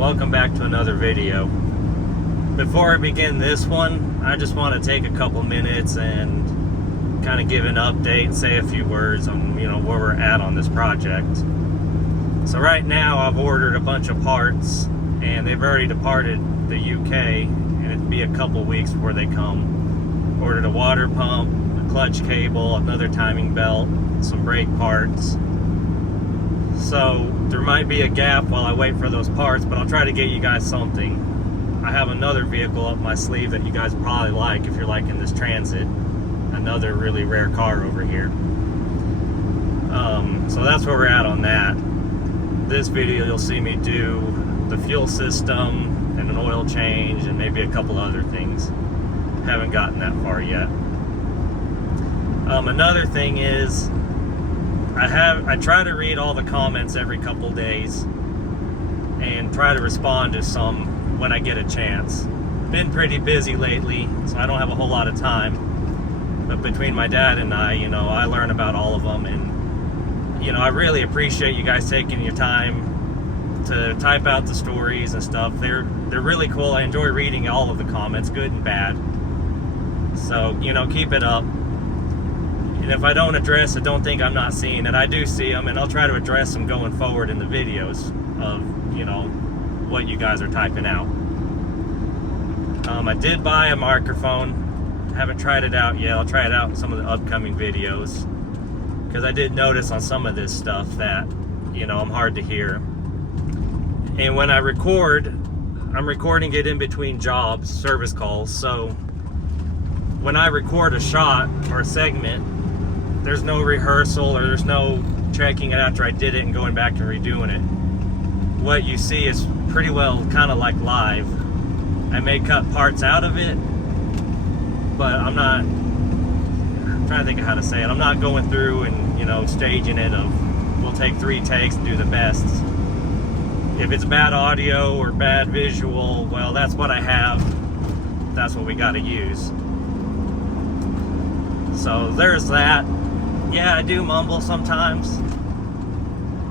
welcome back to another video. Before I begin this one, I just want to take a couple minutes and kind of give an update and say a few words on where we're at on this project. So right now I've ordered a bunch of parts and they've already departed the UK, and it'll be a couple weeks before they come. Ordered a water pump, a clutch cable, another timing belt, some brake parts. So there might be a gap while I wait for those parts, but I'll try to get you guys something. I have another vehicle up my sleeve that you guys probably like if you're liking this Transit. Another really rare car over here. So that's where we're at on that. This video you'll see me do the fuel system and an oil change and maybe a couple other things. Haven't gotten that far yet. Another thing is I try to read all the comments every couple days and try to respond to some when I get a chance. Been pretty busy lately, so I don't have a whole lot of time. But between my dad and I learn about all of them, and I really appreciate you guys taking your time to type out the stories and stuff. They're really cool. I enjoy reading all of the comments, good and bad. So, keep it up. And if I don't address it, don't think I'm not seeing it. I do see them, and I'll try to address them going forward in the videos of, what you guys are typing out. I did buy a microphone. Haven't tried it out yet. I'll try it out in some of the upcoming videos, because I did notice on some of this stuff that, I'm hard to hear. And when I record, I'm recording it in between jobs, service calls. So when I record a shot or a segment, there's no rehearsal or there's no checking it after I did it and going back and redoing it. What you see is pretty well kind of like live. I may cut parts out of it, but I'm trying to think of how to say it. I'm not going through and, staging it of, we'll take 3 takes and do the best. If it's bad audio or bad visual, well, that's what I have. That's what we got to use. So there's that. Yeah, I do mumble sometimes.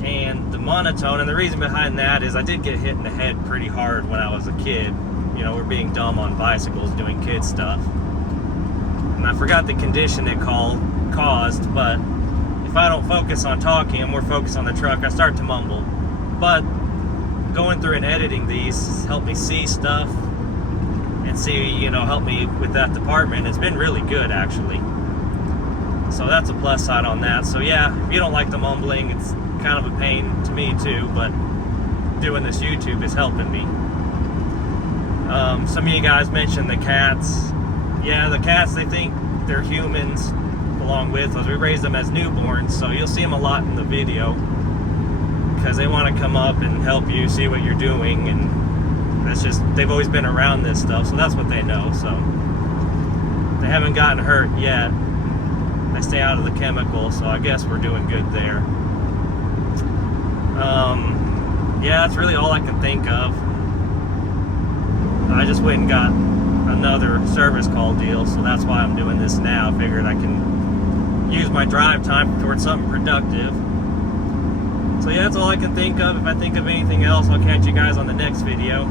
And the monotone, and the reason behind that is I did get hit in the head pretty hard when I was a kid. We're being dumb on bicycles doing kid stuff. And I forgot the condition it caused, but if I don't focus on talking and more focus on the truck, I start to mumble. But going through and editing these helped me see stuff and see, help me with that department. It's been really good, actually. So that's a plus side on that. So yeah, if you don't like the mumbling, it's kind of a pain to me too, but doing this YouTube is helping me. Some of you guys mentioned the cats. Yeah, the cats, they think they're humans along with us. We raise them as newborns, so you'll see them a lot in the video because they want to come up and help you see what you're doing, and that's just, they've always been around this stuff, so that's what they know. So they haven't gotten hurt yet. They stay out of the chemical, so I guess we're doing good there. Yeah, that's really all I can think of. I just went and got another service call deal, so that's why I'm doing this now. I figured I can use my drive time towards something productive. So yeah, that's all I can think of. If I think of anything else, I'll catch you guys on the next video.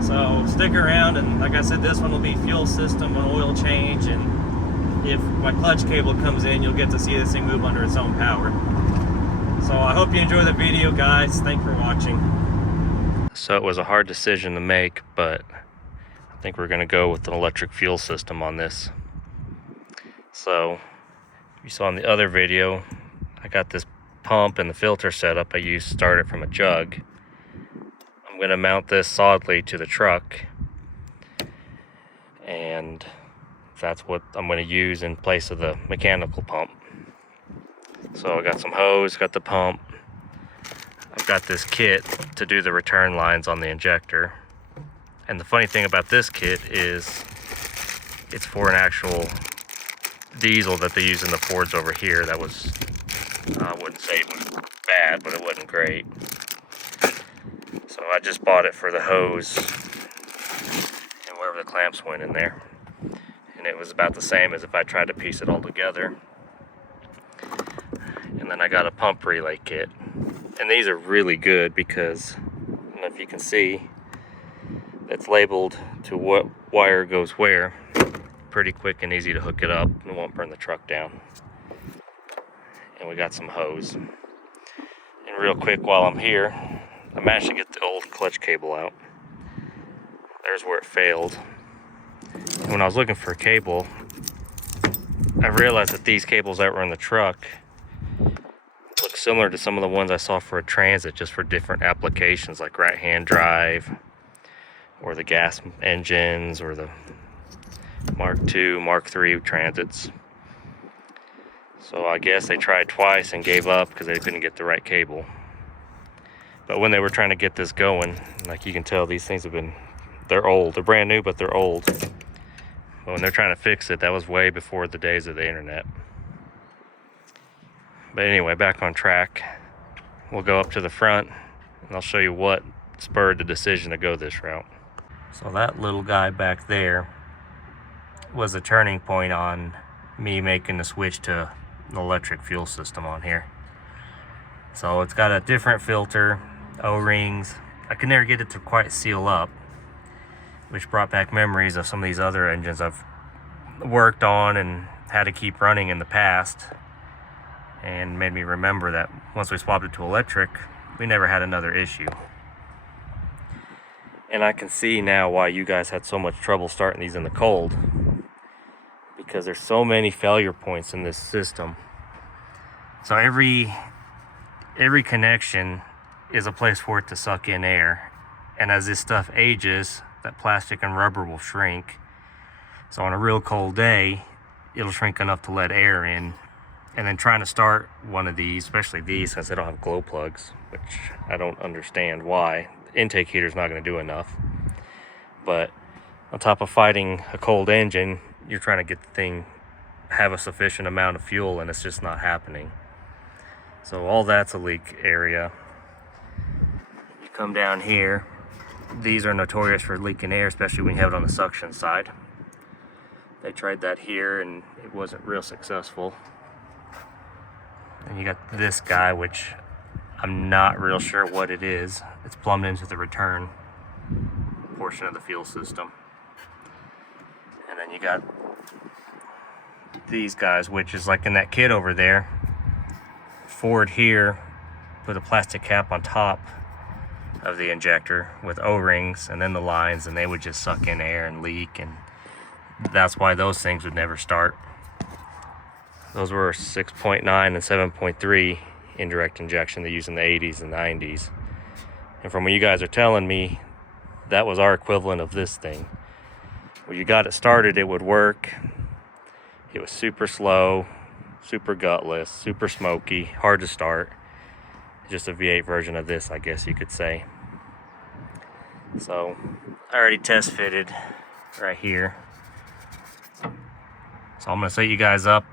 So stick around, and like I said, this one will be fuel system, an oil change, and if my clutch cable comes in, you'll get to see this thing move under its own power. So I hope you enjoy the video, guys. Thanks for watching. So it was a hard decision to make, but I think we're gonna go with an electric fuel system on this. So you saw in the other video, I got this pump and the filter setup I used started from a jug. I'm gonna mount this solidly to the truck, and that's what I'm going to use in place of the mechanical pump. So I got some hose, got the pump. I've got this kit to do the return lines on the injector. And the funny thing about this kit is it's for an actual diesel that they use in the Fords over here. That was, I wouldn't say it was bad, but it wasn't great. So I just bought it for the hose and wherever the clamps went in there. And it was about the same as if I tried to piece it all together. And then I got a pump relay kit. And these are really good because know if you can see, that's labeled to what wire goes where. Pretty quick and easy to hook it up and won't burn the truck down. And we got some hose. And real quick while I'm here, I managed to get the old clutch cable out. There's where it failed. And when I was looking for a cable, I realized that these cables that were in the truck look similar to some of the ones I saw for a Transit, just for different applications like right-hand drive, or the gas engines, or the Mark II, Mark III Transits. So I guess they tried twice and gave up because they couldn't get the right cable. But when they were trying to get this going, like you can tell, these things they're old. They're brand new, but they're old. But when they're trying to fix it, that was way before the days of the internet. But anyway, back on track. We'll go up to the front and I'll show you what spurred the decision to go this route. So that little guy back there was a turning point on me making the switch to an electric fuel system on here. So it's got a different filter, O-rings. I could never get it to quite seal up, which brought back memories of some of these other engines I've worked on and had to keep running in the past, and made me remember that once we swapped it to electric, we never had another issue. And I can see now why you guys had so much trouble starting these in the cold, because there's so many failure points in this system. So every connection is a place for it to suck in air, and as this stuff ages, that plastic and rubber will shrink. So on a real cold day, it'll shrink enough to let air in. And then trying to start one of these, especially these, since they don't have glow plugs, which I don't understand why. The intake heater's not going to do enough. But on top of fighting a cold engine, you're trying to get the thing have a sufficient amount of fuel, and it's just not happening. So all that's a leak area. You come down here, these are notorious for leaking air, especially when you have it on the suction side. They tried that here and it wasn't real successful. And you got this guy, which I'm not real sure what it is. It's plumbed into the return portion of the fuel system. And then you got these guys, which is like in that kit over there. Ford here put a plastic cap on top of the injector with O-rings and then the lines, and they would just suck in air and leak, and that's why those things would never start. Those were 6.9 and 7.3 indirect injection they used in the 80s and 90s. And from what you guys are telling me, that was our equivalent of this thing. When you got it started, it would work. It was super slow, super gutless, super smoky, hard to start. Just a V8 version of this, I guess you could say. So I already test fitted right here. So I'm gonna set you guys up.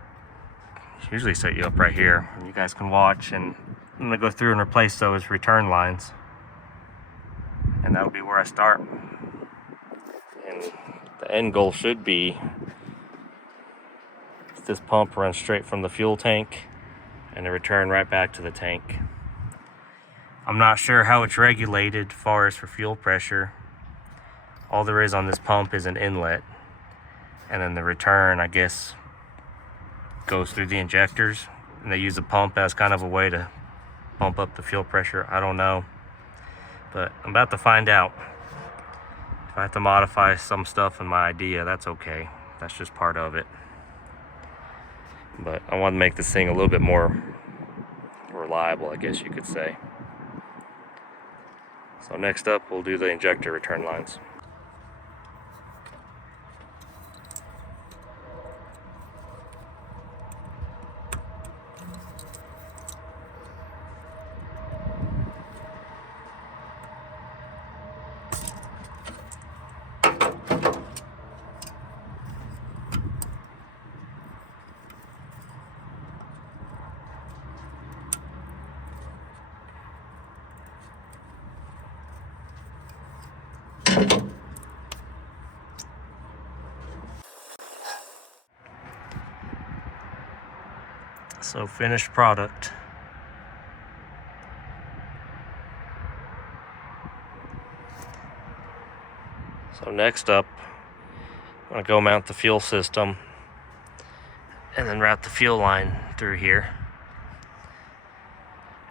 Usually set you up right here, and you guys can watch, and I'm gonna go through and replace those return lines, and that'll be where I start. And the end goal should be this pump runs straight from the fuel tank and the return right back to the tank. I'm not sure how it's regulated as far as for fuel pressure. All there is on this pump is an inlet, and then the return, I guess, goes through the injectors, and they use a pump as kind of a way to bump up the fuel pressure. I don't know, but I'm about to find out. If I have to modify some stuff in my idea, that's okay. That's just part of it. But I want to make this thing a little bit more reliable, I guess you could say. So next up, we'll do the injector return lines. So finished product. So next up, I'm gonna go mount the fuel system and then route the fuel line through here.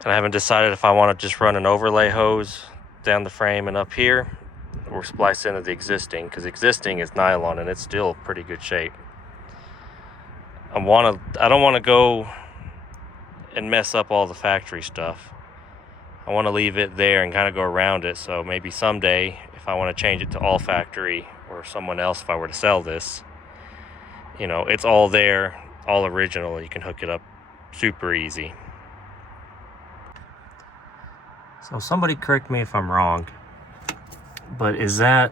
And I haven't decided if I want to just run an overlay hose down the frame and up here, or splice into the existing, because existing is nylon and it's still pretty good shape. I don't want to go and mess up all the factory stuff. I want to leave it there and kind of go around it, so maybe someday if I want to change it to all factory, or someone else if I were to sell this, you know, it's all there, all original. You can hook it up super easy. So somebody correct me if I'm wrong, but is that,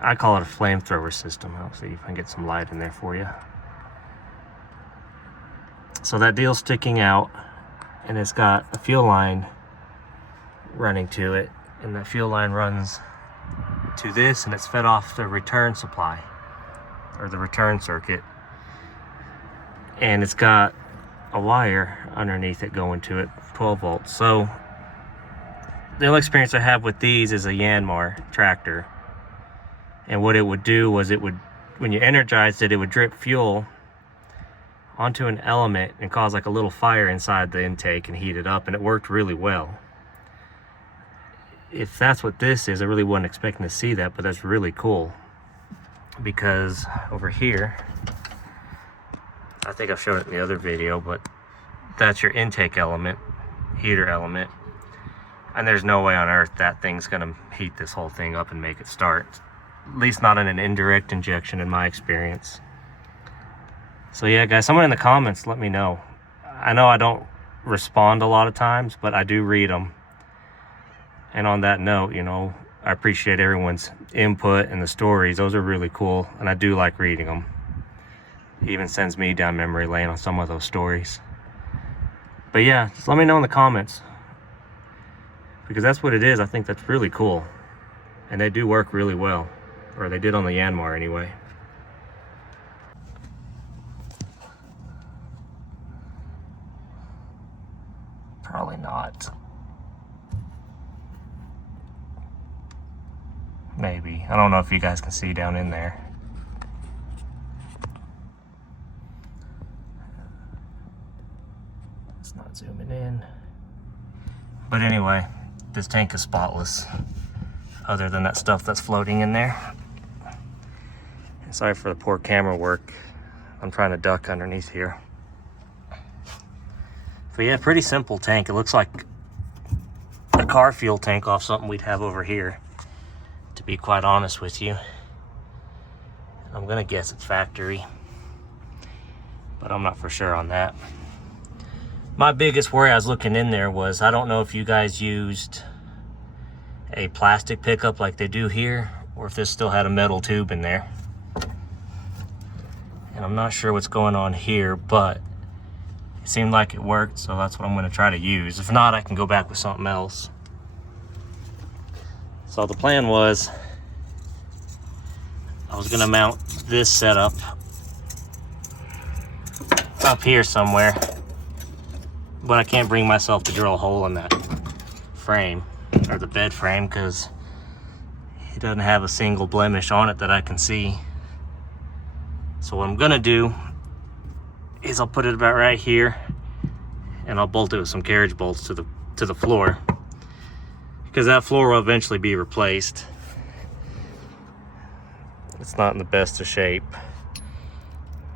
I call it a flamethrower system. I'll see if I can get some light in there for you. So that deal's sticking out, and it's got a fuel line running to it, and that fuel line runs to this, and it's fed off the return supply, or the return circuit, and it's got a wire underneath it going to it, 12 volts. So the only experience I have with these is a Yanmar tractor, and what it would do was it would, when you energized it, it would drip fuel onto an element and cause like a little fire inside the intake and heat it up, and it worked really well. If that's what this is, I really wasn't expecting to see that, but that's really cool, because over here, I think I've shown it in the other video, but that's your intake element, heater element. And there's no way on earth that thing's gonna heat this whole thing up and make it start. At least not in an indirect injection in my experience. So yeah, guys, someone in the comments, let me know. I know I don't respond a lot of times, but I do read them. And on that note, you know, I appreciate everyone's input and the stories. Those are really cool, and I do like reading them. It even sends me down memory lane on some of those stories. But yeah, just let me know in the comments, because that's what it is. I think that's really cool, and they do work really well, or they did on the Yanmar anyway. Probably not. Maybe. I don't know if you guys can see down in there. It's not zooming in. But anyway, this tank is spotless, other than that stuff that's floating in there. And sorry for the poor camera work. I'm trying to duck underneath here. But yeah, pretty simple tank. It looks like a car fuel tank off something we'd have over here, to be quite honest with you. I'm gonna guess it's factory, but I'm not for sure on that. My biggest worry, I was looking in there, was I don't know if you guys used a plastic pickup like they do here, or if this still had a metal tube in there. And I'm not sure what's going on here, but it seemed like it worked, so that's what I'm gonna try to use. If not, I can go back with something else. So the plan was, I was gonna mount this setup up here somewhere, but I can't bring myself to drill a hole in that frame, or the bed frame, because it doesn't have a single blemish on it that I can see. So what I'm gonna do is I'll put it about right here, and I'll bolt it with some carriage bolts to the floor, because that floor will eventually be replaced. It's not in the best of shape.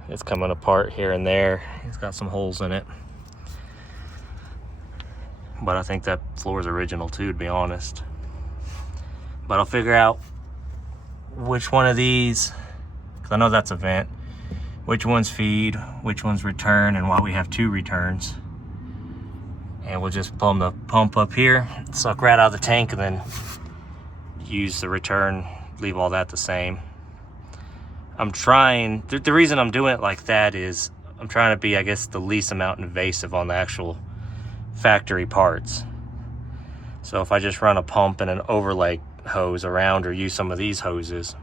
It's coming apart here and there. It's got some holes in it. But I think that floor is original too, to be honest. But I'll figure out which one of these, because I know that's a vent, which one's feed, which one's return, and why we have two returns. And we'll just plumb the pump up here, suck right out of the tank, and then use the return, leave all that the same. I'm trying, the reason I'm doing it like that is I'm trying to be, I guess, the least amount invasive on the actual factory parts. So if I just run a pump and an overlay hose around, or use some of these hoses,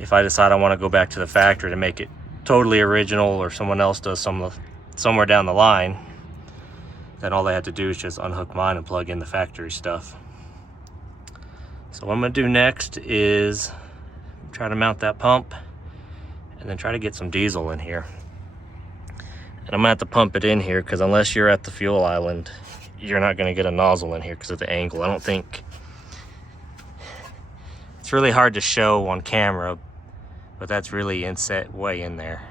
if I decide I want to go back to the factory to make it totally original, or someone else does somewhere down the line, then all they have to do is just unhook mine and plug in the factory stuff. So what I'm going to do next is try to mount that pump, and then try to get some diesel in here. And I'm gonna have to pump it in here because unless you're at the fuel island, you're not gonna get a nozzle in here because of the angle. I don't think, it's really hard to show on camera, but that's really inset way in there.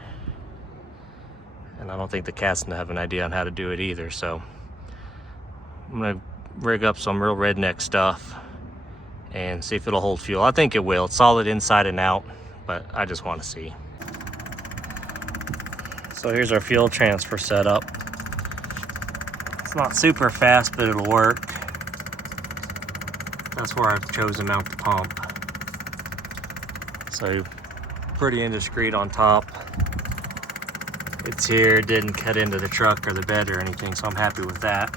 And I don't think the cat's gonna have an idea on how to do it either. So I'm gonna rig up some real redneck stuff and see if it'll hold fuel. I think it will. It's solid inside and out, but I just want to see. So here's our fuel transfer setup. It's not super fast, but it'll work. That's where I've chosen to mount the pump. So pretty indiscreet on top. It's here, it didn't cut into the truck or the bed or anything, so I'm happy with that.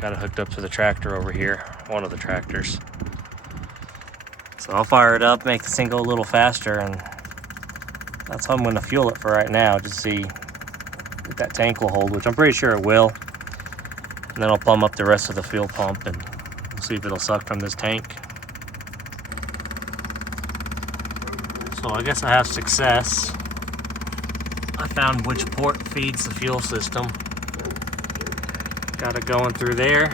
Got it hooked up to the tractor over here, one of the tractors. So I'll fire it up, make this thing go a little faster, and that's how I'm gonna fuel it for right now, just see if that tank will hold, which I'm pretty sure it will. And then I'll plumb up the rest of the fuel pump and we'll see if it'll suck from this tank. So I guess I have success. I found which port feeds the fuel system. Got it going through there. I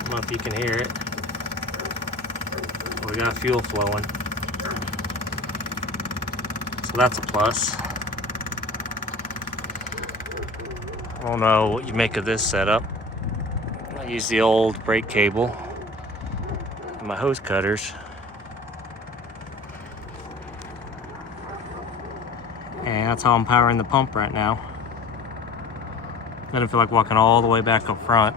don't know if you can hear it. We got fuel flowing. So that's a plus. I don't know what you make of this setup. I use the old brake cable and my hose cutters. And that's how I'm powering the pump right now. I didn't feel like walking all the way back up front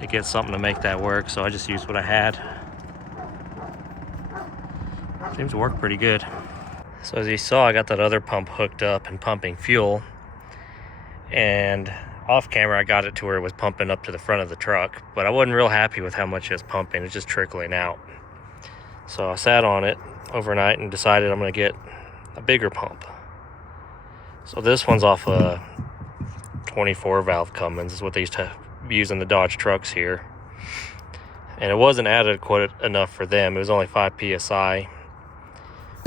to get something to make that work, so I just used what I had. Seems to work pretty good. So as you saw, I got that other pump hooked up and pumping fuel. And off camera, I got it to where it was pumping up to the front of the truck, but I wasn't real happy with how much it was pumping. It's just trickling out. So I sat on it overnight and decided I'm gonna get a bigger pump. So this one's off a 24 valve Cummins, is what they used to use in the Dodge trucks here. And it wasn't adequate enough for them. It was only 5 PSI,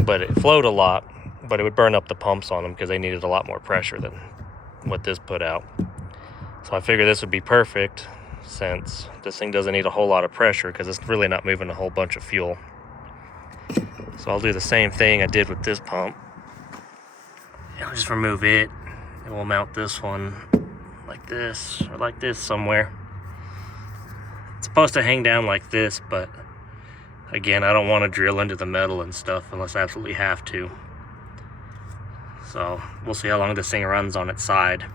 but it flowed a lot, but it would burn up the pumps on them because they needed a lot more pressure than what this put out. So I figured this would be perfect since this thing doesn't need a whole lot of pressure because it's really not moving a whole bunch of fuel. So I'll do the same thing I did with this pump. I'll just remove it and we'll mount this one like this or like this somewhere. It's supposed to hang down like this, but again, I don't want to drill into the metal and stuff unless I absolutely have to. So we'll see how long this thing runs on its side.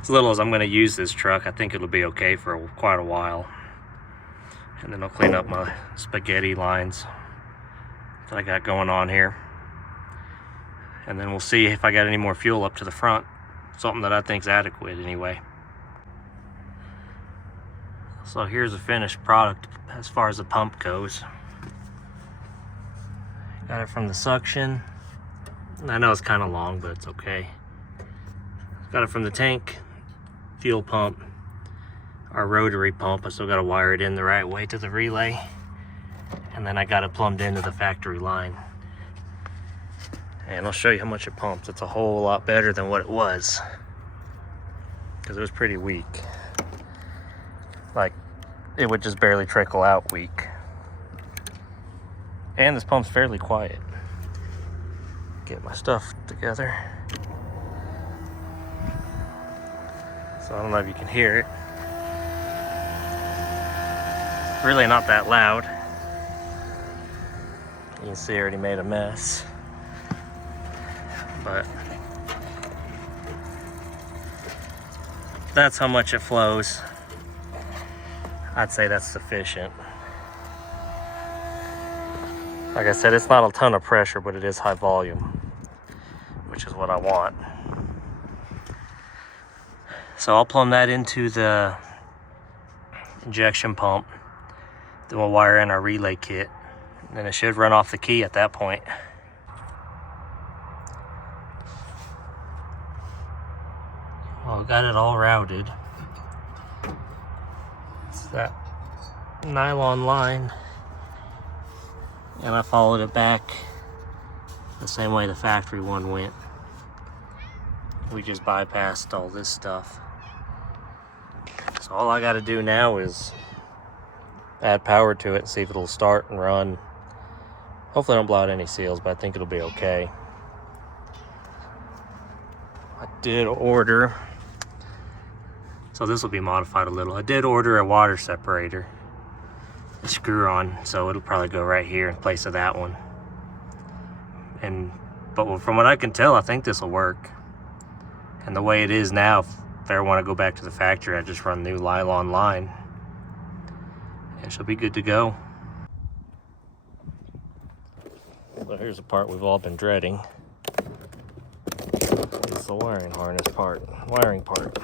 As little as I'm going to use this truck, I think it'll be okay for quite a while. And then I'll clean up my spaghetti lines that I got going on here. And then we'll see if I got any more fuel up to the front. Something that I think is adequate anyway. So here's the finished product as far as the pump goes. Got it from the suction. I know it's kind of long, but it's okay. Got it from the tank, fuel pump, our rotary pump. I still got to wire it in the right way to the relay. And then I got it plumbed into the factory line. And I'll show you how much it pumps. It's a whole lot better than what it was, because it was pretty weak. Like, it would just barely trickle out weak. And this pump's fairly quiet. Get my stuff together. So I don't know if you can hear it. Really not that loud. You can see I already made a mess. But that's how much it flows. I'd say that's sufficient. Like I said, it's not a ton of pressure, but it is high volume, which is what I want. So I'll plumb that into the injection pump. Then we'll wire in our relay kit. And then it should run off the key at that point. Well, got it all routed. So that nylon line, and I followed it back the same way the factory one went. We just bypassed all this stuff. So all I got to do now is add power to it and see if it'll start and run. Hopefully I don't blow out any seals, but I think it'll be okay. I did order, so this will be modified a little. I did order a water separator, a screw-on, so it'll probably go right here in place of that one. But from what I can tell, I think this will work. And the way it is now, if I ever want to go back to the factory, I just run the new nylon line, and she'll be good to go. So here's the part we've all been dreading. It's the wiring harness part, wiring part.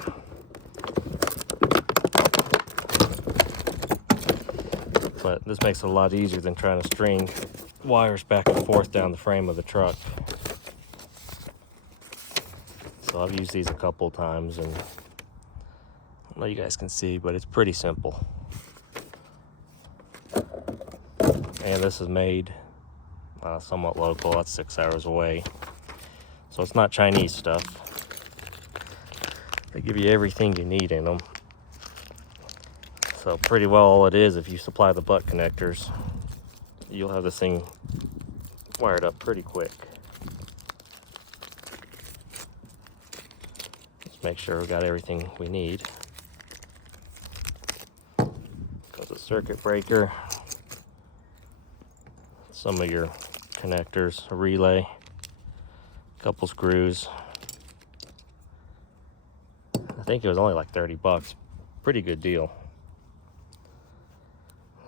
But this makes it a lot easier than trying to string wires back and forth down the frame of the truck. So I've used these a couple times, and I don't know if you guys can see, but it's pretty simple. And this is made somewhat local. That's 6 hours away. So it's not Chinese stuff. They give you everything you need in them. So pretty well all it is, if you supply the butt connectors, you'll have this thing wired up pretty quick. Let's make sure we got everything we need. Got the circuit breaker, some of your connectors, a relay, a couple screws. I think it was only like 30 bucks. Pretty good deal.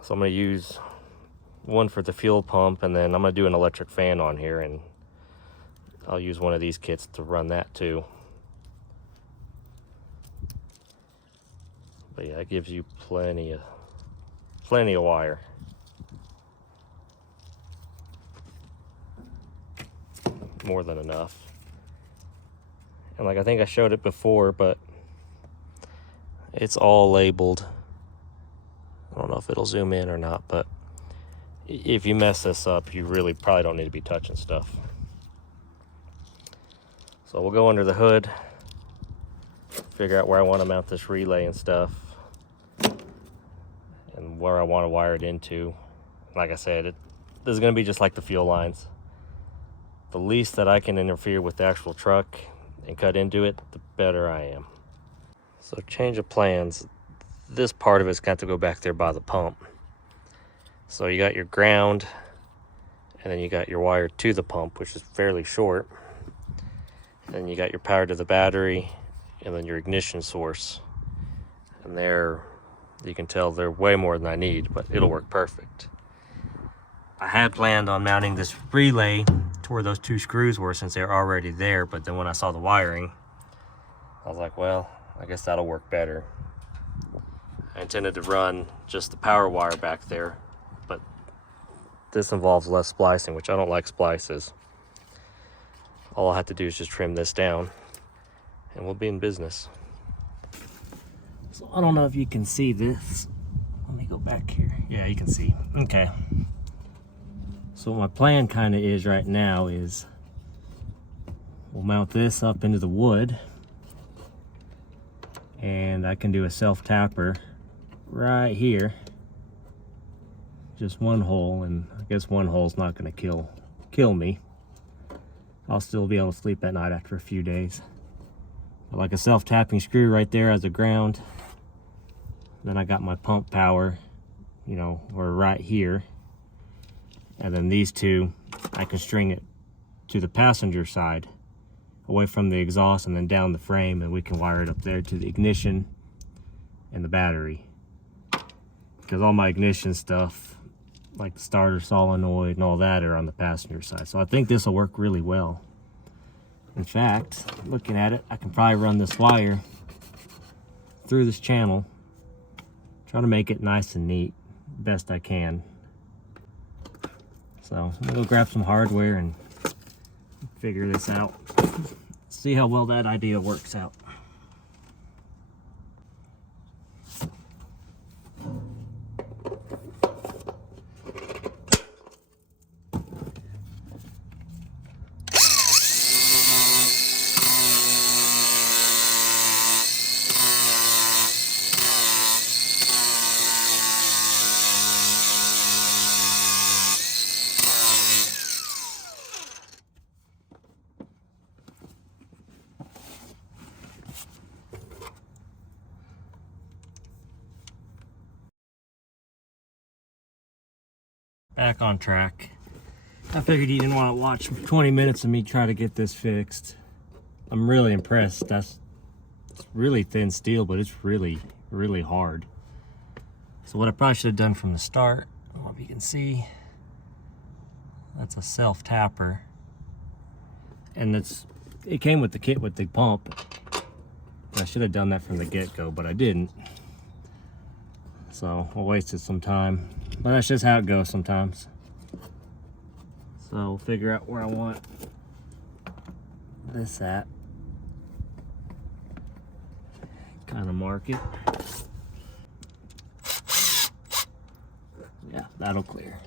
So I'm going to use one for the fuel pump, and then I'm going to do an electric fan on here, and I'll use one of these kits to run that too. But yeah, it gives you plenty of wire. More than enough. And like I think I showed it before, but it's all labeled. I don't know if it'll zoom in or not, but if you mess this up, you really probably don't need to be touching stuff. So we'll go under the hood, figure out where I want to mount this relay and stuff, and where I want to wire it into. Like I said, this is going to be just like the fuel lines. The least that I can interfere with the actual truck and cut into it, the better I am. So change of plans. This part of it's got to go back there by the pump. So you got your ground, and then you got your wire to the pump, which is fairly short. And then you got your power to the battery, and then your ignition source. And there, you can tell they're way more than I need, but it'll work perfect. I had planned on mounting this relay to where those two screws were, since they're already there, but then when I saw the wiring, I was like, well, I guess that'll work better. I intended to run just the power wire back there, but this involves less splicing, which I don't like splices. All I have to do is just trim this down, and we'll be in business. So I don't know if you can see this. Let me go back here. Yeah, you can see. Okay. So what my plan kind of is right now is we'll mount this up into the wood, and I can do a self-tapper right here. Just one hole, and I guess one hole's not going to kill me. I'll still be able to sleep at night after a few days. But like a self-tapping screw right there as a ground. Then I got my pump power, you know, or right here. And then these two, I can string it to the passenger side, away from the exhaust, and then down the frame, and we can wire it up there to the ignition and the battery. Because all my ignition stuff, like the starter solenoid and all that, are on the passenger side. So I think this will work really well. In fact, looking at it, I can probably run this wire through this channel, try to make it nice and neat, best I can. So I'm gonna go grab some hardware and figure this out. See how well that idea works out. back on track. I figured you didn't want to watch 20 minutes of me try to get this fixed. I'm really impressed. It's really thin steel, but it's really, really hard. So what I probably should have done from the start, I don't know if you can see, that's a self tapper. And it came with the kit with the pump. I should have done that from the get-go, but I didn't. So I wasted some time. But that's just how it goes sometimes. So I'll figure out where I want this at. Kind of mark it. Yeah, that'll clear.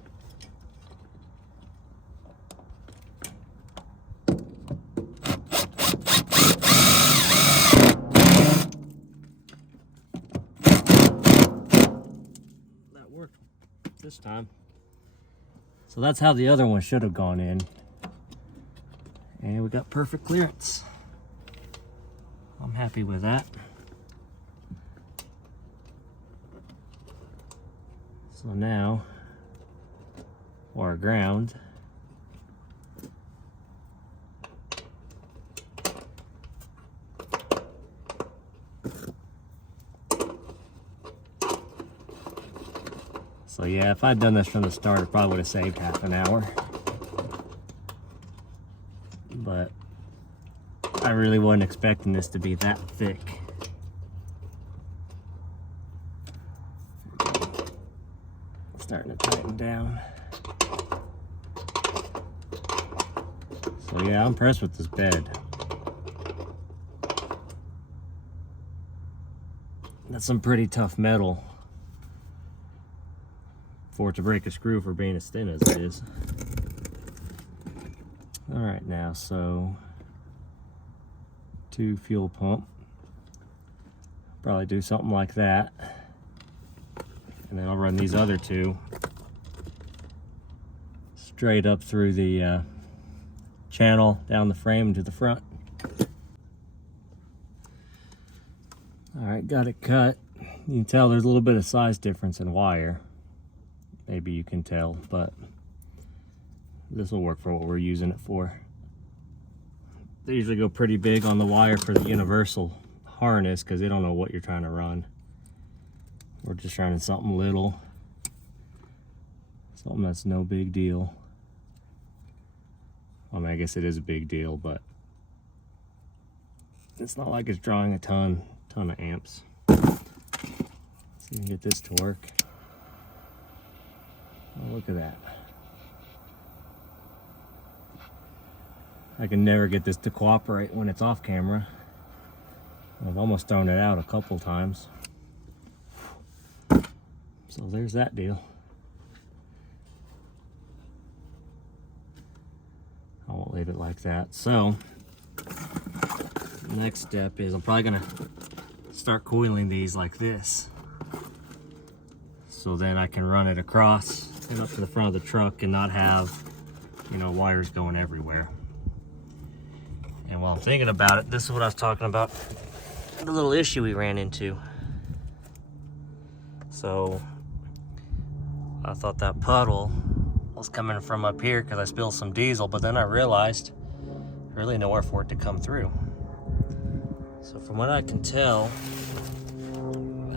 That worked this time. So that's how the other one should have gone in. And we got perfect clearance. I'm happy with that. So now, for our ground, so yeah, if I'd done this from the start, it probably would have saved half an hour. But I really wasn't expecting this to be that thick. Starting to tighten down. So yeah, I'm impressed with this bed. That's some pretty tough metal for it to break a screw for being as thin as it is. All right, now, so 2 fuel pump. Probably do something like that. And then I'll run these other 2 straight up through the channel down the frame to the front. All right, got it cut. You can tell there's a little bit of size difference in wire. Maybe you can tell, but this will work for what we're using it for. They usually go pretty big on the wire for the universal harness because they don't know what you're trying to run. We're just running something little, something that's no big deal. I mean, I guess it is a big deal, but it's not like it's drawing a ton of amps. See if we can get this to work. Oh, look at that. I can never get this to cooperate when it's off camera. I've almost thrown it out a couple times. So there's that deal. I won't leave it like that. So, the next step is I'm probably gonna start coiling these like this. So then I can run it across and up to the front of the truck and not have, you know, wires going everywhere. And while I'm thinking about it, this is what I was talking about, the little issue we ran into. So I thought that puddle was coming from up here because I spilled some diesel, but then I realized really nowhere for it to come through. So from what I can tell,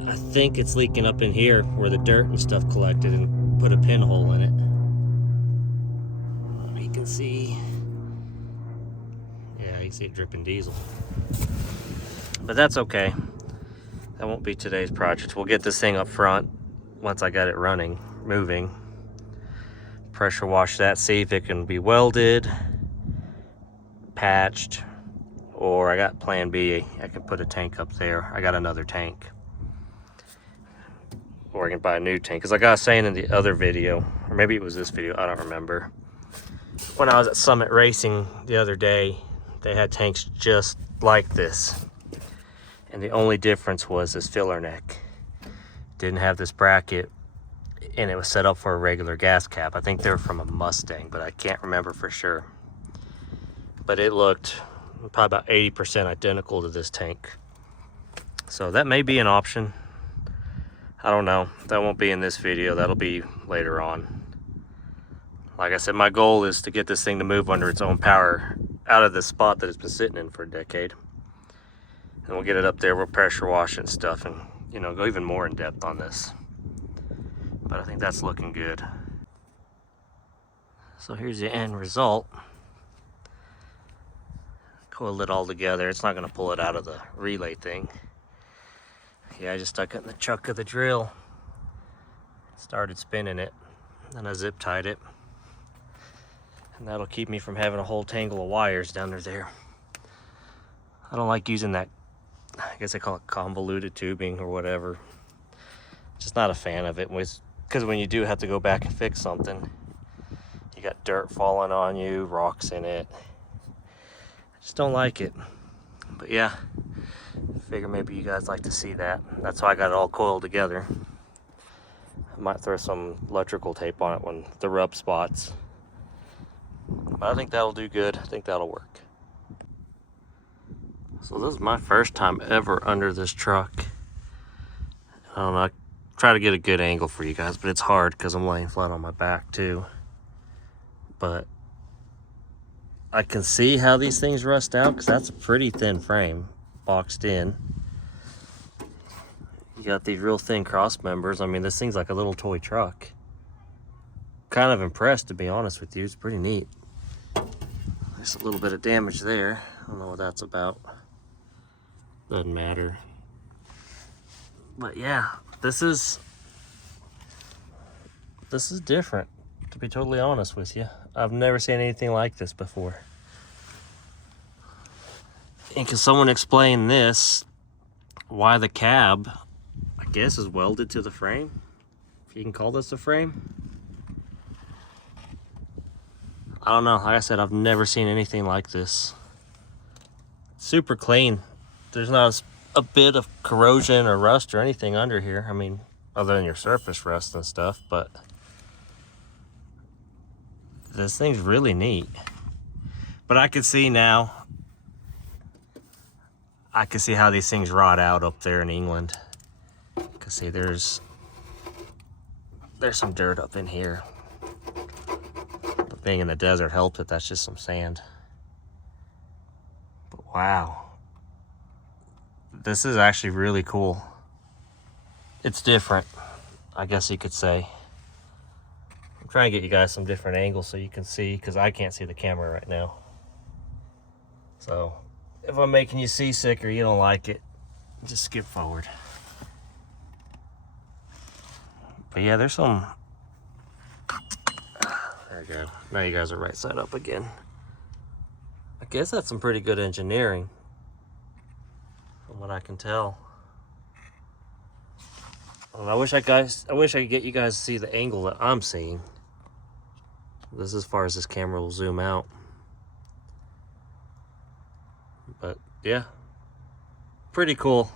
I think it's leaking up in here where the dirt and stuff collected and put a pinhole in it. You can see, yeah, you can see it dripping diesel. But that's okay. That won't be today's project. We'll get this thing up front once I got it running, moving. Pressure wash that, see if it can be welded, patched, or I got plan B. I can put a tank up there. I got another tank. Or I can buy a new tank. Because like I was saying in the other video, or maybe it was this video, I don't remember. When I was at Summit Racing the other day, they had tanks just like this. And the only difference was this filler neck. Didn't have this bracket, and it was set up for a regular gas cap. I think they were from a Mustang, but I can't remember for sure. But it looked probably about 80% identical to this tank. So that may be an option. I don't know. That won't be in this video. That'll be later on. Like I said, my goal is to get this thing to move under its own power out of this spot that it's been sitting in for a decade. And we'll get it up there, we'll pressure wash and stuff, and you know, go even more in depth on this. But I think that's looking good. So here's the end result. Coil it all together. It's not gonna pull it out of the relay thing. Yeah, I just stuck it in the chuck of the drill. Started spinning it, then I zip tied it. And that'll keep me from having a whole tangle of wires down there. I don't like using that, I guess they call it convoluted tubing or whatever. Just not a fan of it, because when you do have to go back and fix something, you got dirt falling on you, rocks in it. I just don't like it. But yeah, figure maybe you guys like to see that. That's why I got it all coiled together. I might throw some electrical tape on it when the rub spots. But I think that'll do good. I think that'll work. So this is my first time ever under this truck. I don't know, I try to get a good angle for you guys, but it's hard because I'm laying flat on my back too. But I can see how these things rust out because that's a pretty thin frame boxed in. You got these real thin cross members. I mean, this thing's like a little toy truck. Kind of impressed, to be honest with you. It's pretty neat. There's a little bit of damage there. I don't know what that's about. Doesn't matter. But yeah, this is different, to be totally honest with you. I've never seen anything like this before. And can someone explain this? Why the cab, I guess, is welded to the frame? If you can call this a frame? I don't know. Like I said, I've never seen anything like this. Super clean. There's not a bit of corrosion or rust or anything under here. I mean, other than your surface rust and stuff, but this thing's really neat. But I can see now, I can see how these things rot out up there in England. You can see there's some dirt up in here. But being in the desert helps it. That's just some sand. But wow. This is actually really cool. It's different, I guess you could say. I'm trying to get you guys some different angles so you can see, because I can't see the camera right now. So if I'm making you seasick or you don't like it, just skip forward. But yeah, there's some... There we go. Now you guys are right side up again. I guess that's some pretty good engineering, from what I can tell. I wish I could get you guys to see the angle that I'm seeing. This is as far as this camera will zoom out. But yeah, pretty cool.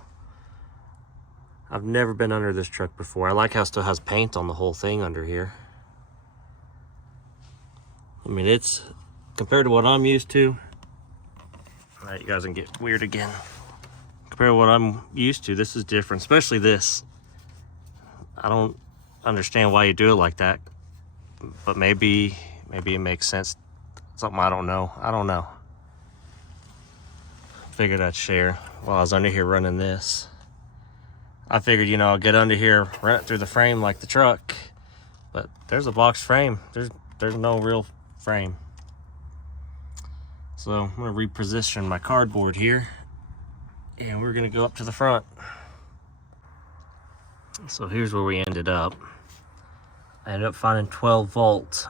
I've never been under this truck before. I like how it still has paint on the whole thing under here. I mean, it's compared to what I'm used to. All right, you guys can get weird again. Compared to what I'm used to, this is different, especially this. I don't understand why you do it like that, but maybe it makes sense. Something I don't know. I don't know. Figured I'd share while I was under here running this. I figured, you know, I'll get under here, run it through the frame like the truck, but there's a box frame. There's no real frame. So I'm gonna reposition my cardboard here, and we're gonna go up to the front. So here's where we ended up. I ended up finding 12 volts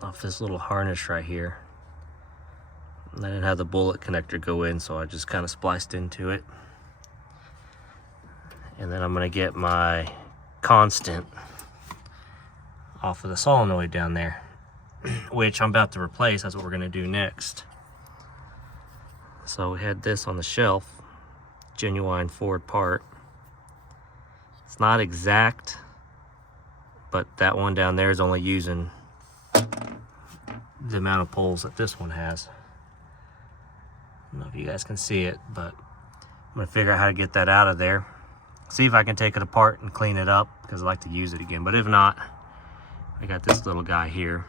off this little harness right here. And I didn't have the bullet connector go in, so I just kind of spliced into it. And then I'm gonna get my constant off of the solenoid down there, which I'm about to replace. That's what we're gonna do next. So we had this on the shelf, genuine Ford part. It's not exact, but that one down there is only using the amount of poles that this one has. I don't know if you guys can see it, but I'm gonna figure out how to get that out of there. See if I can take it apart and clean it up, because I like to use it again. But if not, I got this little guy here.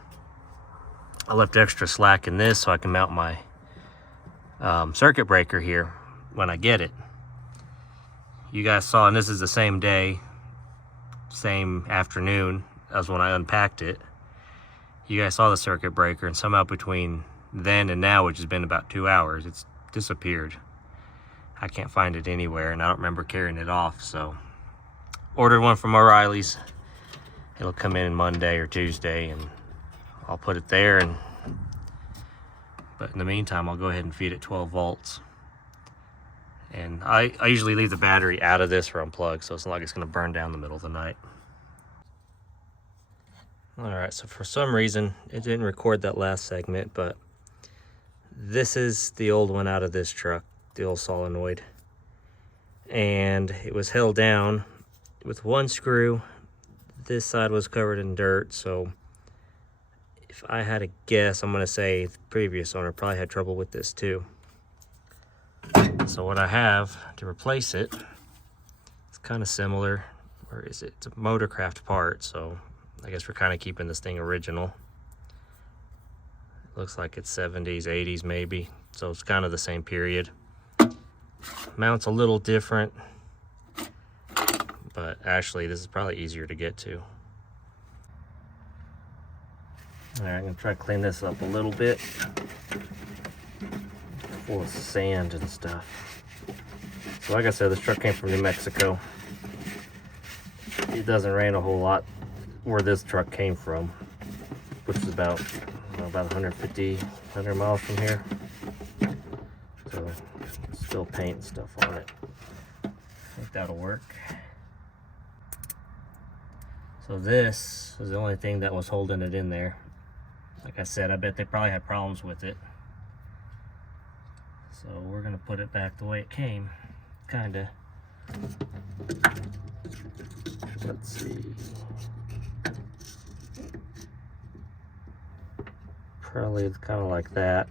I left extra slack in this so I can mount my circuit breaker here when I get it. You guys saw, and this is the same day, same afternoon as when I unpacked it. You guys saw the circuit breaker, and somehow between then and now, which has been about 2 hours, it's disappeared. I can't find it anywhere, and I don't remember carrying it off, so ordered one from O'Reilly's. It'll come in Monday or Tuesday, and I'll put it there. But in the meantime, I'll go ahead and feed it 12 volts. And I usually leave the battery out of this or unplugged, so it's not like it's going to burn down in the middle of the night. Alright, so for some reason, it didn't record that last segment, but this is the old one out of this truck, the old solenoid. And it was held down with one screw. This side was covered in dirt, so if I had to guess, I'm going to say the previous owner probably had trouble with this too. So what I have to replace it, it's kind of similar. Where is it? It's a Motorcraft part, so I guess we're kind of keeping this thing original. It looks like it's 70s, 80s maybe, so it's kind of the same period. Mount's a little different, but actually this is probably easier to get to. Alright, I'm going to try to clean this up a little bit. Full of sand and stuff. So like I said, this truck came from New Mexico. It doesn't rain a whole lot where this truck came from, which is about 100 miles from here. So still paint and stuff on it. I think that'll work. So this is the only thing that was holding it in there. Like I said, I bet they probably had problems with it. So we're gonna put it back the way it came, kinda. Let's see. Probably it's kind of like that.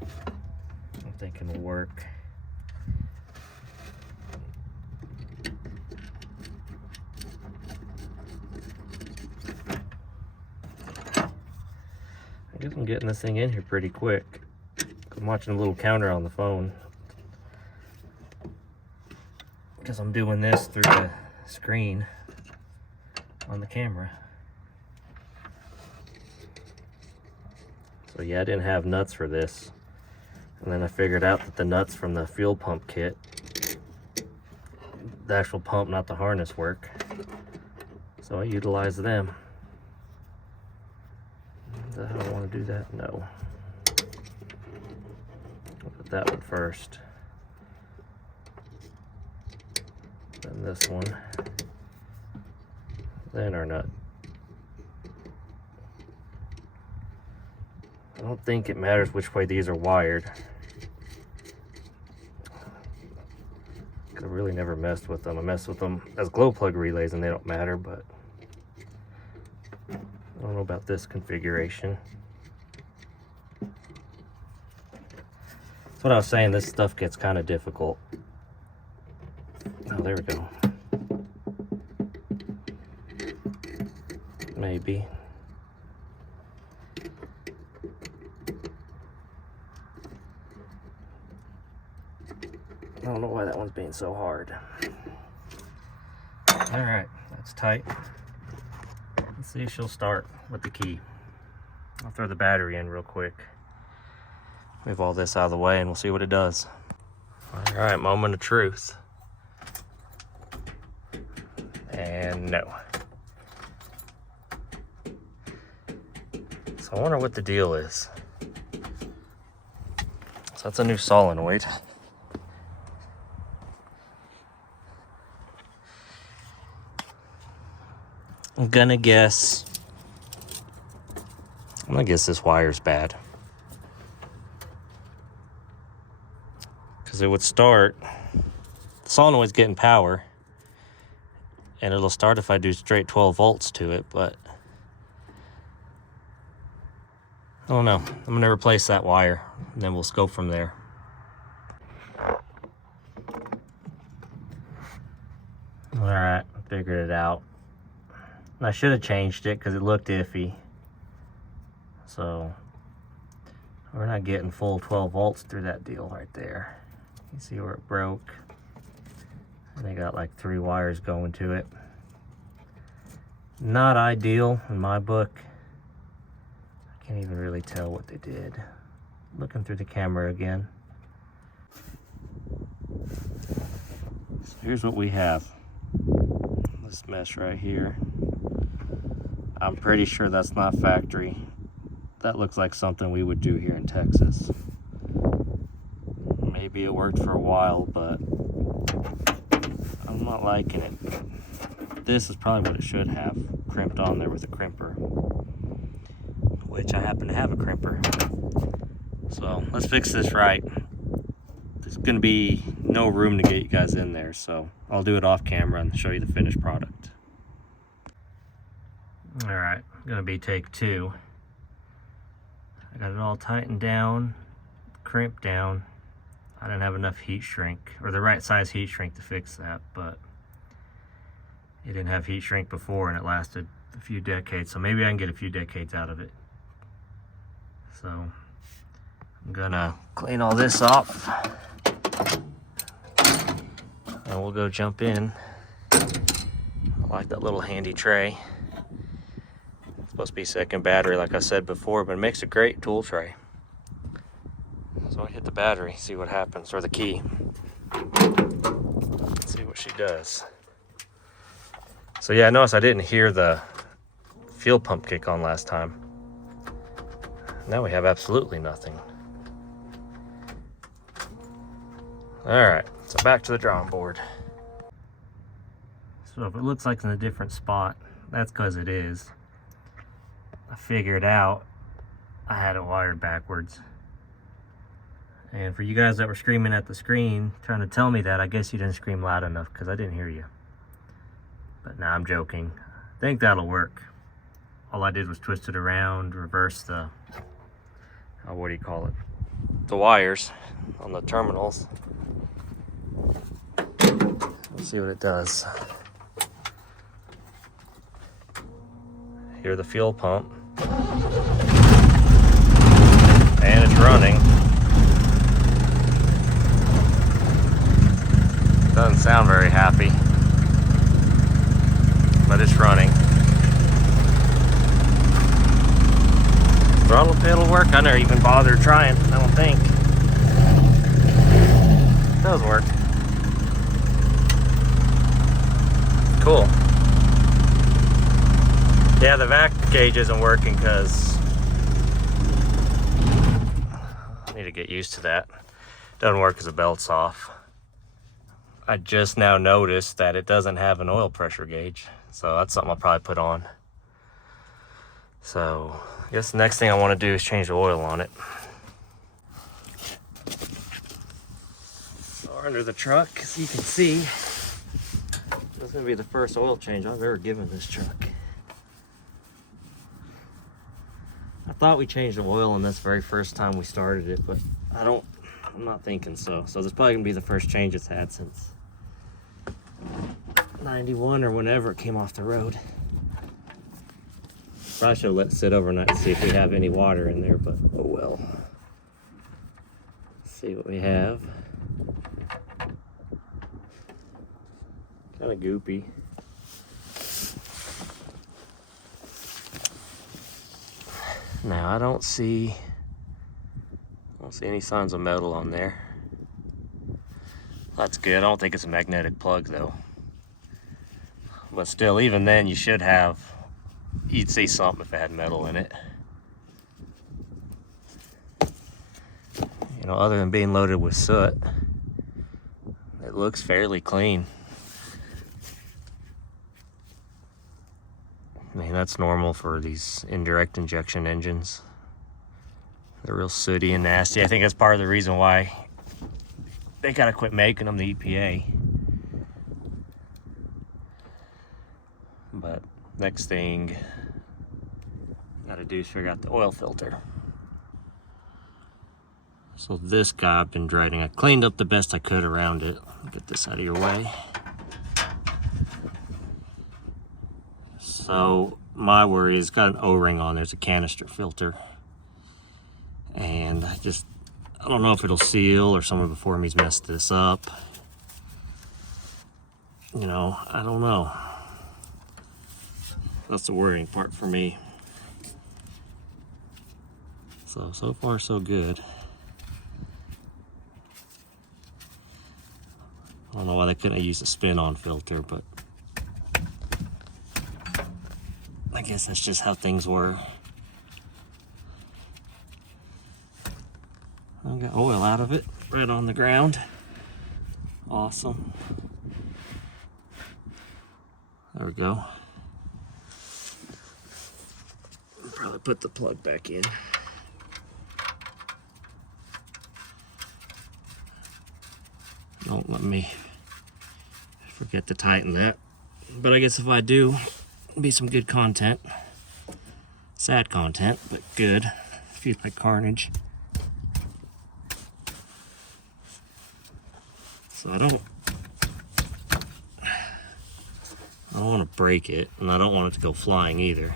I'm thinking it'll work. I guess I'm getting this thing in here pretty quick. I'm watching a little counter on the phone because I'm doing this through the screen on the camera. So yeah, I didn't have nuts for this, and then I figured out that the nuts from the fuel pump kit, the actual pump, not the harness, work, so I utilized them. Do I want to do that? No. I'll put that one first, then this one, then our nut. I don't think it matters which way these are wired. I really never messed with them. I messed with them as glow plug relays and they don't matter, but I don't know about this configuration. That's what I was saying, this stuff gets kind of difficult. Oh, there we go. Maybe. I don't know why that one's being so hard. All right, that's tight. Let's see if she'll start with the key. I'll throw the battery in real quick. Move all this out of the way and we'll see what it does. All right, moment of truth. And no. So I wonder what the deal is. So that's a new solenoid. I'm gonna guess this wire's bad. Because it would start, the solenoid's getting power, and it'll start if I do straight 12 volts to it, but I don't know. I'm gonna replace that wire, and then we'll scope from there. All right, figured it out. And I should have changed it because it looked iffy. So we're not getting full 12 volts through that deal right there. You see where it broke? And they got like 3 wires going to it. Not ideal in my book. I can't even really tell what they did. Looking through the camera again. So here's what we have. This mesh right here. I'm pretty sure that's not factory. That looks like something we would do here in Texas. Maybe it worked for a while, but I'm not liking it. This is probably what it should have, crimped on there with a crimper, which I happen to have a crimper. So let's fix this right. There's gonna be no room to get you guys in there, so I'll do it off camera and show you the finished product. All right, gonna be take 2. I got it all tightened down, crimped down. I didn't have enough heat shrink, or the right size heat shrink to fix that, but it didn't have heat shrink before and it lasted a few decades, so maybe I can get a few decades out of it. So I'm gonna clean all this off and we'll go jump in. I like that little handy tray. It's supposed to be second battery like I said before, but it makes a great tool tray. So I hit the battery, see what happens, or the key. Let's see what she does. So yeah, I noticed I didn't hear the fuel pump kick on last time. Now we have absolutely nothing. All right, so back to the drawing board. So if it looks like it's in a different spot, that's because it is. I figured out I had it wired backwards. And for you guys that were screaming at the screen, trying to tell me that, I guess you didn't scream loud enough because I didn't hear you. But now I'm joking. I think that'll work. All I did was twist it around, reverse the, what do you call it? The wires on the terminals. Let's see what it does. Here's the fuel pump. And it's running. Doesn't sound very happy, but it's running. Throttle pedal work? I never even bothered trying, I don't think. It does work. Cool. Yeah, the vac gauge isn't working because I need to get used to that. Doesn't work because the belt's off. I just now noticed that it doesn't have an oil pressure gauge, so that's something I'll probably put on. So I guess the next thing I want to do is change the oil on it. So under the truck, as you can see, this is going to be the first oil change I've ever given this truck. I thought we changed the oil on this very first time we started it, but I'm not thinking so. So this is probably going to be the first change it's had since 91 or whenever it came off the road. Probably should have let it sit overnight and see if we have any water in there, but oh well. Let's see what we have. Kind of goopy. Now I don't see any signs of metal on there. That's good. I don't think it's a magnetic plug though. But still, even then you'd see something if it had metal in it. You know, other than being loaded with soot, it looks fairly clean. I mean, that's normal for these indirect injection engines. They're real sooty and nasty. I think that's part of the reason why they gotta quit making them, the EPA. But next thing gotta do is figure out the oil filter. So this guy I've been driving, I cleaned up the best I could around it. Get this out of your way. So So my worry is, got an O-ring on, there's a canister filter. And I don't know if it'll seal or someone before me's messed this up. You know, I don't know. That's the worrying part for me. So far so good. I don't know why they couldn't have used a spin-on filter, but I guess that's just how things were. I got oil out of it, right on the ground. Awesome. There we go. I'll probably put the plug back in. Don't let me forget to tighten that. But I guess if I do, it'll be some good content. Sad content, but good. If you like carnage. So I don't want to break it, and I don't want it to go flying either.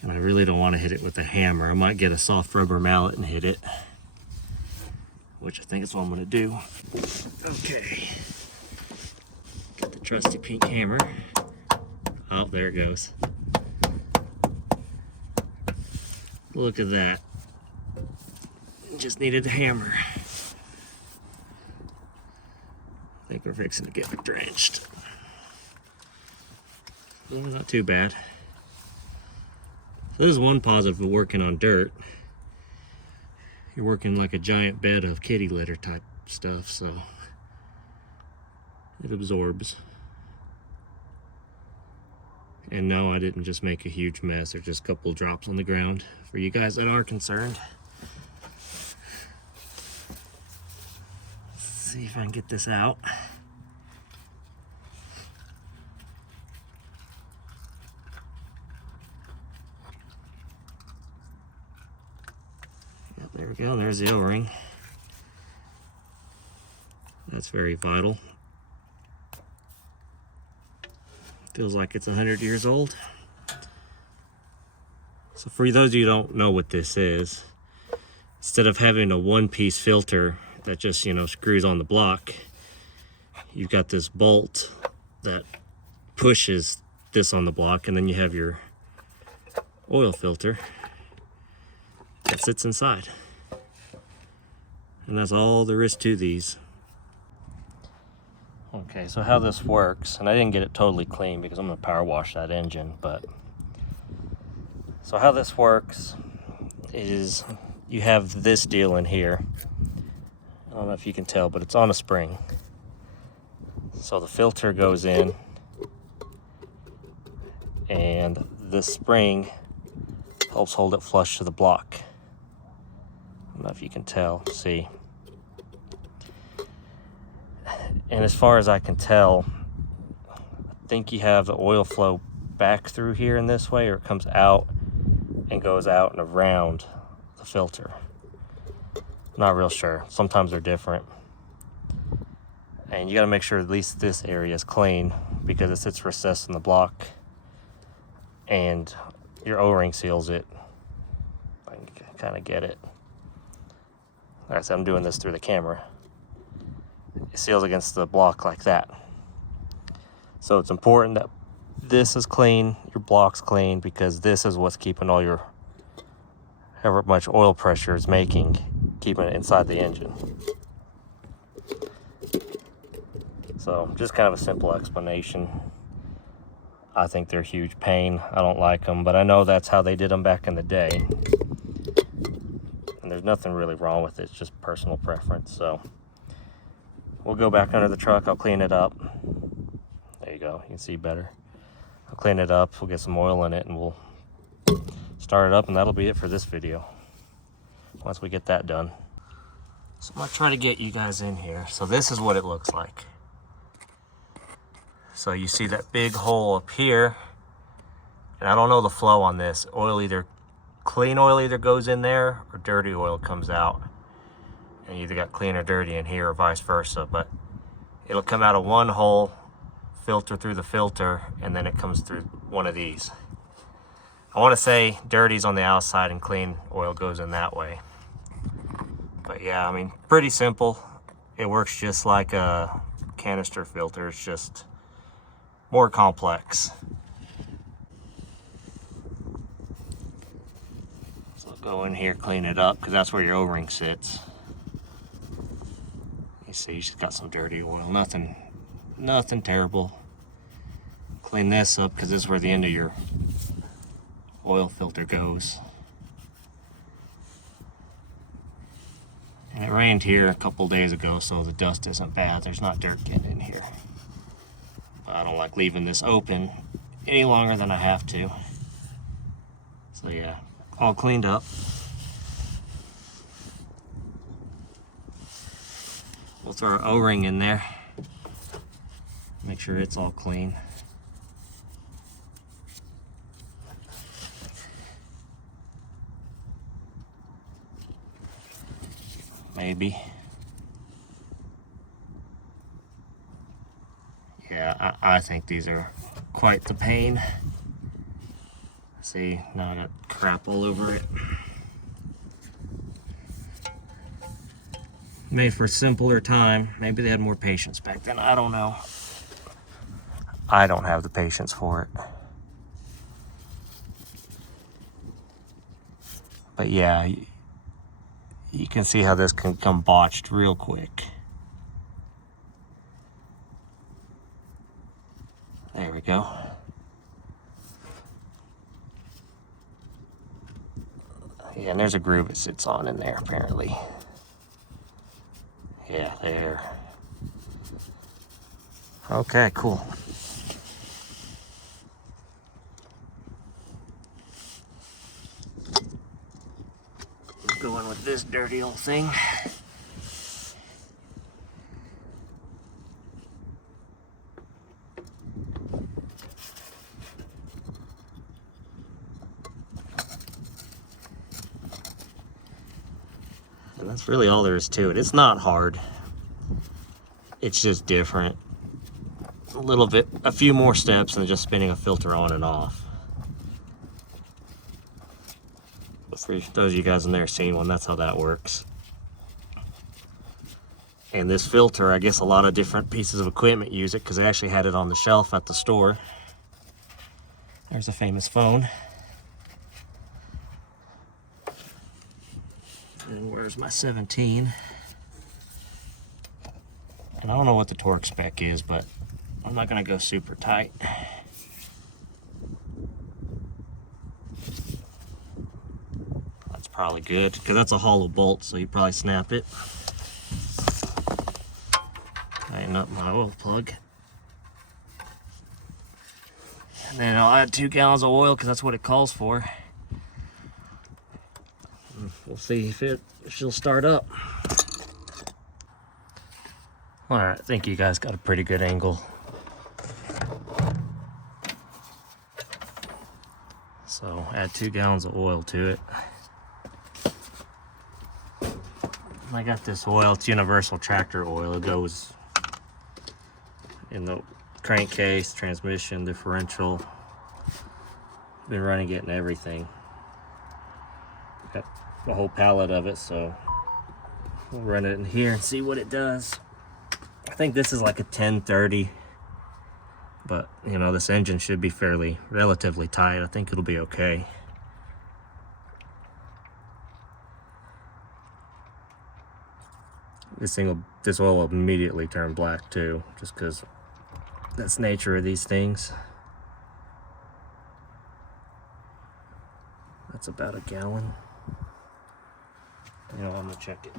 And I really don't want to hit it with a hammer. I might get a soft rubber mallet and hit it, which I think is what I'm going to do. Okay. Got the trusty pink hammer. Oh, there it goes. Look at that. Just needed a hammer. I think we're fixing to get drenched. Well, not too bad. So this is one positive of working on dirt. You're working like a giant bed of kitty litter type stuff, so it absorbs. And no, I didn't just make a huge mess. There's just a couple drops on the ground for you guys that are concerned. Let's see if I can get this out. Yep, there we go. There's the O-ring. That's very vital. Feels like it's 100 years old. So for those of you who don't know what this is, instead of having a one-piece filter that just, you know, screws on the block, you've got this bolt that pushes this on the block, and then you have your oil filter that sits inside. And that's all there is to these. Okay, so how this works, and I didn't get it totally clean because I'm going to power wash that engine, but so how this works is you have this deal in here. I don't know if you can tell, but it's on a spring. So the filter goes in, and this spring helps hold it flush to the block. I don't know if you can tell, see. And as far as I can tell, I think you have the oil flow back through here in this way, or it comes out and goes out and around the filter. Not real sure. Sometimes they're different. And you got to make sure at least this area is clean because it sits recessed in the block and your O-ring seals it. I can kind of get it. All right, so I'm doing this through the camera. It seals against the block like that. So it's important that this is clean, your block's clean, because this is what's keeping all your, however much oil pressure is making, keeping it inside the engine. So just kind of a simple explanation. I think they're a huge pain. I don't like them, but I know that's how they did them back in the day. And there's nothing really wrong with it. It's just personal preference. So we'll go back under the truck. I'll clean it up. There you go. You can see better. I'll clean it up. We'll get some oil in it, and we'll start it up, and that'll be it for this video once we get that done. So I'm going to try to get you guys in here. So this is what it looks like. So you see that big hole up here, and I don't know the flow on this. Clean oil either goes in there or dirty oil comes out. And you either got clean or dirty in here or vice versa, but it'll come out of one hole, filter through the filter, and then it comes through one of these. I want to say dirty's on the outside and clean oil goes in that way. But yeah, I mean, pretty simple. It works just like a canister filter. It's just more complex. So I'll go in here, clean it up, because that's where your O-ring sits. You see, she's got some dirty oil. Nothing terrible. Clean this up, because this is where the end of your oil filter goes. And it rained here a couple days ago, so the dust isn't bad. There's not dirt getting in here. But I don't like leaving this open any longer than I have to. So yeah, all cleaned up. We'll throw our O-ring in there. Make sure it's all clean. Maybe. Yeah, I think these are quite the pain. See, now I got crap all over it. Made for a simpler time. Maybe they had more patience back then. I don't know. I don't have the patience for it. But yeah, you can see how this can come botched real quick. There we go. Yeah, and there's a groove it sits on in there apparently. Yeah, there. Okay, cool. Going with this dirty old thing. And that's really all there is to it. It's not hard. It's just different. A few more steps than just spinning a filter on and off. For those of you guys in there seen one, that's how that works. And this filter, I guess a lot of different pieces of equipment use it because they actually had it on the shelf at the store. There's a famous phone. And where's my 17? And I don't know what the torque spec is, but I'm not gonna go super tight. Probably good, because that's a hollow bolt, so you probably snap it. Tighten up my oil plug. And then I'll add 2 gallons of oil, because that's what it calls for. We'll see if she'll start up. Alright, I think you guys got a pretty good angle. So add 2 gallons of oil to it. I got this oil, it's universal tractor oil. It goes in the crankcase, transmission, differential. Been running it in everything. Got a whole pallet of it, so we'll run it in here and see what it does. I think this is like a 1030, but you know, this engine should be relatively tight. I think it'll be okay. This oil will immediately turn black too, just because that's the nature of these things. That's about a gallon. You know, I'm gonna check it.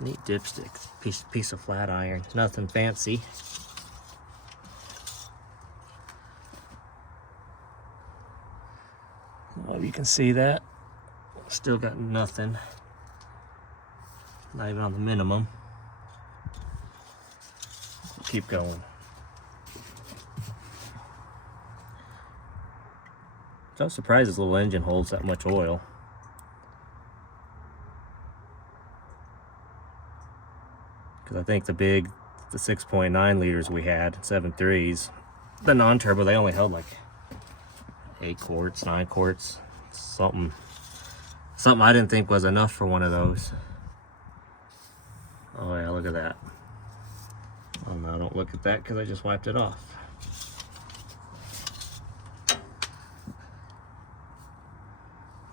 Neat dipstick, piece of flat iron, nothing fancy. Oh, you can see that. Still got nothing. Not even on the minimum. Keep going. So I was surprised this little engine holds that much oil. Because I think the 6.9 liters we had, 7.3s, the non-turbo, they only held like 8 quarts, 9 quarts, something I didn't think was enough for one of those. Oh yeah, look at that. Oh no, don't look at that because I just wiped it off.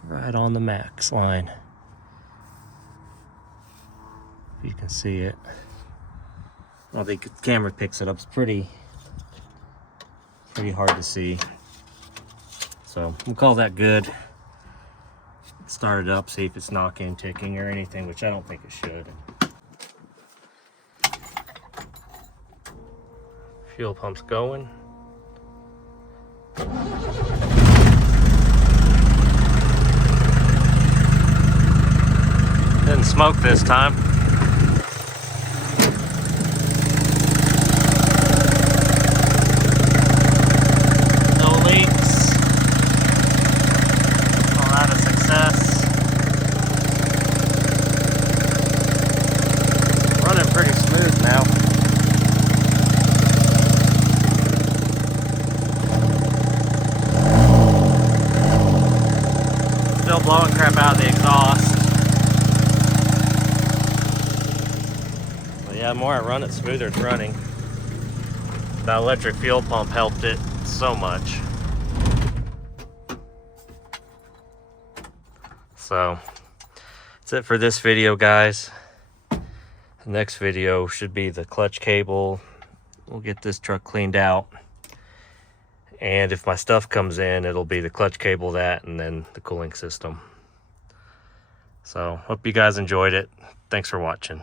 Right on the max line. If you can see it. I don't think the camera picks it up. It's pretty hard to see. So we'll call that good. Start it up, see if it's knocking, ticking, or anything, which I don't think it should. Fuel pump's going. Didn't smoke this time. No leaks. A lot of success. Running pretty smooth now. Still blowing crap out of the exhaust. But yeah, the more I run it, smoother it's running. That electric fuel pump helped it so much. So that's it for this video, guys. The next video should be the clutch cable. We'll get this truck cleaned out. And if my stuff comes in, it'll be the clutch cable, that, and then the cooling system. So hope you guys enjoyed it. Thanks for watching.